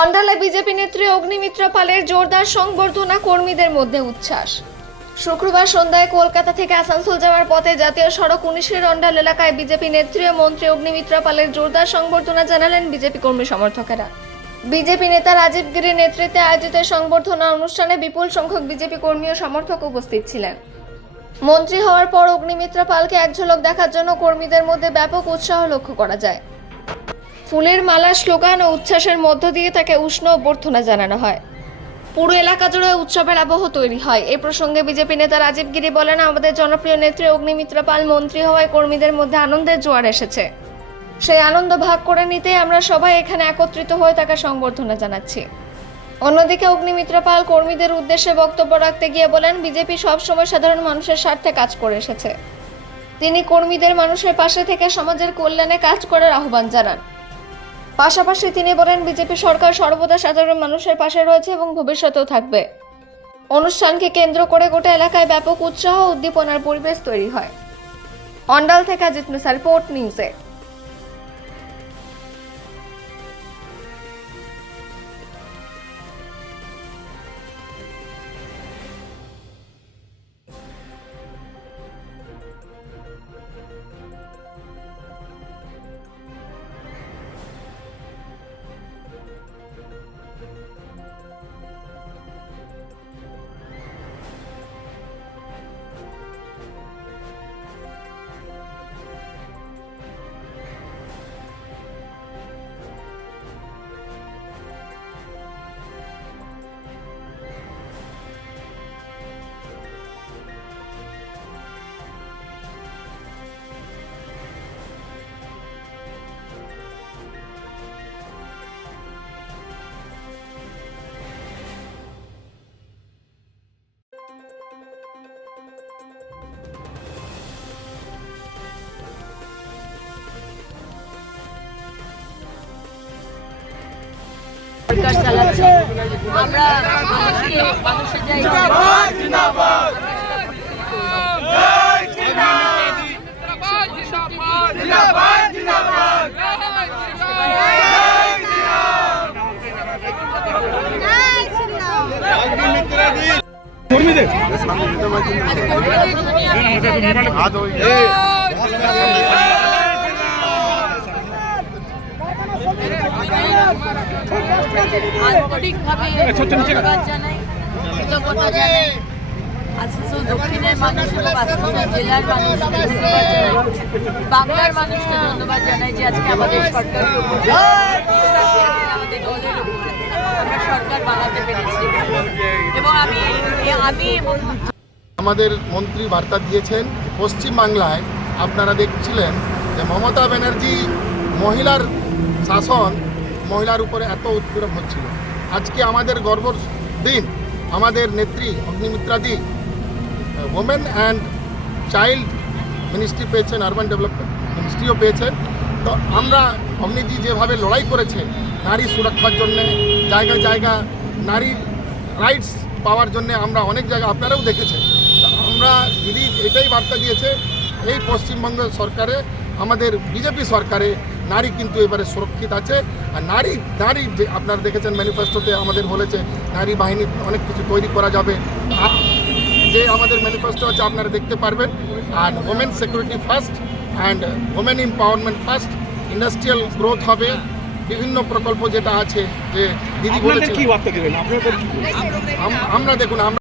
অন্ডালে BJP নেত্রী অগ্নিমিত্রা পালের জোরদার সংবর্ধনা, কর্মীদের মধ্যে উচ্ছ্বাস। শুক্রবার সন্ধ্যায় কলকাতা থেকে আসানসোল যাওয়ার পথে জাতীয় সড়ক 19-এর অন্ডাল এলাকায় বিজেপি নেত্রী ও মন্ত্রী অগ্নিমিত্রা পালের জোরদার সংবর্ধনা জানালেন বিজেপি কর্মী সমর্থকেরা। বিজেপি নেতা রাজীব গিরির নেতৃত্বে আয়োজিত সংবর্ধনা অনুষ্ঠানে বিপুল সংখ্যক বিজেপি কর্মী ও সমর্থক উপস্থিত ছিলেন। মন্ত্রী হওয়ার পর অগ্নিমিত্রা পালকে এক ঝলক দেখার জন্য কর্মীদের মধ্যে ব্যাপক উৎসাহ লক্ষ্য করা যায়। ফুলের মালা, স্লোগান ও উচ্ছ্বাসের মধ্য দিয়ে তাকে উষ্ণ অভ্যর্থনা জানানো হয়। পুরো এলাকা জুড়ে উৎসবের আবহ তৈরি হয়। এই প্রসঙ্গে বিজেপি নেতা রাজীব গিরি বলেন, আমাদের জনপ্রিয় নেত্রী অগ্নিমিত্রা পাল মন্ত্রী হওয়ায় কর্মীদের মধ্যে আনন্দের জোয়ার এসেছে। সেই আনন্দ ভাগ করে নিতে আমরা সবাই এখানে একত্রিত হয়ে তাকে সংবর্ধনা জানাচ্ছি। অন্যদিকে অগ্নিমিত্রা পাল কর্মীদের উদ্দেশ্যে বক্তব্য রাখতে গিয়ে বলেন, বিজেপি সবসময় সাধারণ মানুষের স্বার্থে কাজ করে এসেছে। তিনি কর্মীদের মানুষের পাশে থেকে সমাজের কল্যাণে কাজ করার আহ্বান জানান। পাশাপাশি তিনি বলেন, বিজেপি সরকার সর্বদা সাধারণ মানুষের পাশে রয়েছে এবং ভবিষ্যতেও থাকবে। অনুষ্ঠানকে কেন্দ্র করে গোটা এলাকায় ব্যাপক উৎসাহ ও উদ্দীপনার পরিবেশ তৈরি হয়। অন্ডাল থেকে অজিত মিশ্র, রিপোর্ট নিউজে। সরকার চালাচ্ছে, আমরা মানুষের যাই কর্মীদের আন্তরিকভাবে ধন্যবাদ জানাই, কৃতজ্ঞতা জানাই। আসানসোল দক্ষিণের মানুষ এবং আসানসোল জেলার মানুষকে ধন্যবাদ জানাই, বাংলার মানুষকে ধন্যবাদ জানাই যে আজকে আমাদের সরকারের উপর আমাদের দলের উপর আমরা সরকার বানাতে পেরেছি। এবং আমি আমাদের মন্ত্রী বার্তা দিয়েছেন, পশ্চিমবাংলায় আপনারা দেখছিলেন যে মমতা ব্যানার্জি মহিলার শাসন, মহিলার উপরে এত উৎপীড়ন হচ্ছিল। আজকে আমাদের গর্বর দিন, আমাদের নেত্রী অগ্নিমিত্রাদি ওমেন অ্যান্ড চাইল্ড মিনিস্ট্রি পেয়েছেন, আরবান ডেভেলপমেন্ট মিনিস্ট্রিও পেয়েছেন। তো আমরা অগ্নিজি যেভাবে লড়াই করেছেন নারী সুরক্ষার জন্যে, জায়গা জায়গা নারীর রাইটস পাওয়ার জন্যে, আমরা অনেক জায়গা আপনারাও দেখেছেন। আমরা দিদি এটাই বার্তা দিয়েছে, এই পশ্চিমবঙ্গ সরকারে, আমাদের বিজেপি সরকারে নারী কিন্তু এবারে সুরক্ষিত আছে। আর নারী যে আপনারা দেখেছেন ম্যানিফেস্টোতে আমাদের বলেছে নারী বাহিনী অনেক কিছু তৈরি করা যাবে, যে আমাদের ম্যানিফেস্টো আছে আপনারা দেখতে পারবেন। আর women security first and women empowerment first, industrial growth হবে, বিভিন্ন প্রকল্প যেটা আছে যে দিদি বলেছে। কি বার্তা দেবেন আপনারা? আমরা দেখুন, আমরা